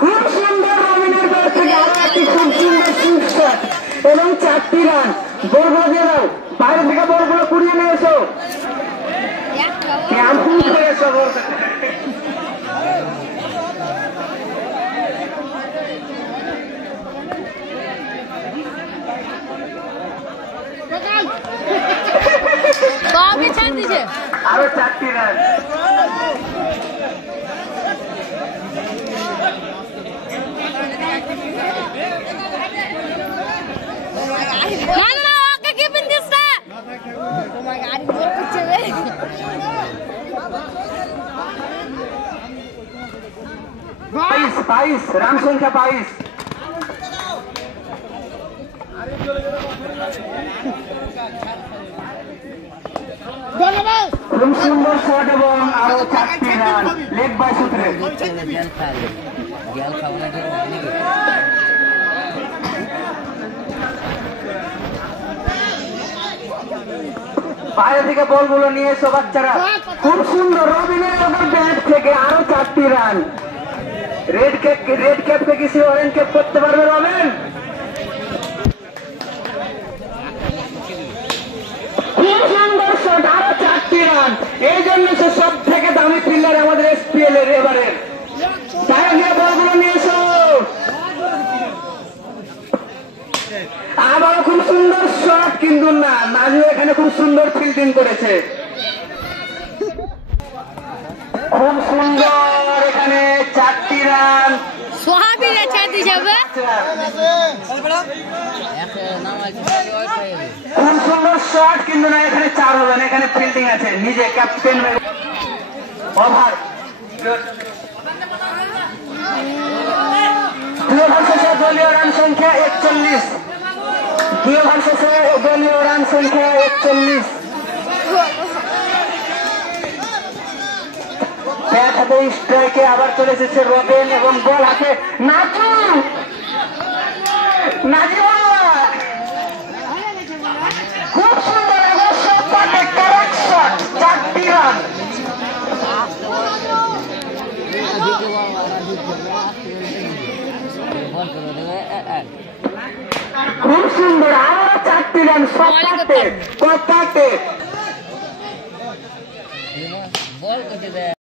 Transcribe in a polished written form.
খুব সুন্দর রবিনের ব্যাট থেকে আরো একটি খুব সুন্দর সুইপ শট এবং 4টি রান। বলগুলো দিয়ে দাও, বাইরে থেকে বলগুলো কুড়িয়ে নিয়ে এসো। আরো 4টি রান। বাইশ রান সংখ্যা 22। খুব সুন্দর শট এবং আরো 4টি রান লেগ বাই সূত্রে। বাইরে থেকে বলগুলো নিয়ে এসো বাচ্চারা। খুব সুন্দর রবিনের ব্যাট থেকে আরো 4টি রান। রেড ক্যাপকে কিছু অরেঞ্জ ক্যাপ করতে পারবে রবিন? খুব সুন্দর শট, আরো 4টি রান। এই জন্য সে সব থেকে দামি ফিল্ডার আমাদের এসপিএল এর এবারের। তাই গিয়ে বলগুলো নিয়ে এসো। আবারও খুব সুন্দর শট, কিন্তু না, নাজু এখানে খুব সুন্দর ফিল্ডিং করেছে। খুব সুন্দর এখানে 4টি রান। খুব সুন্দর শট, কিন্তু না, এখানে 4 হবে না, এখানে ফিল্ডিং আছে। নিজে ক্যাপ্টেন ওভার। দলীয় রান সংখ্যা 41। দলীয় রান সংখ্যা 41। ব্যাট হাতে স্ট্রাইকে আবার চলে এসেছে রবিন এবং বল হাতে নাজু। খুব সুন্দর এবং সবটাকে কারেক্ট শট, 4টি রান। খুব সুন্দর আরো 4টি রান। সবটাতে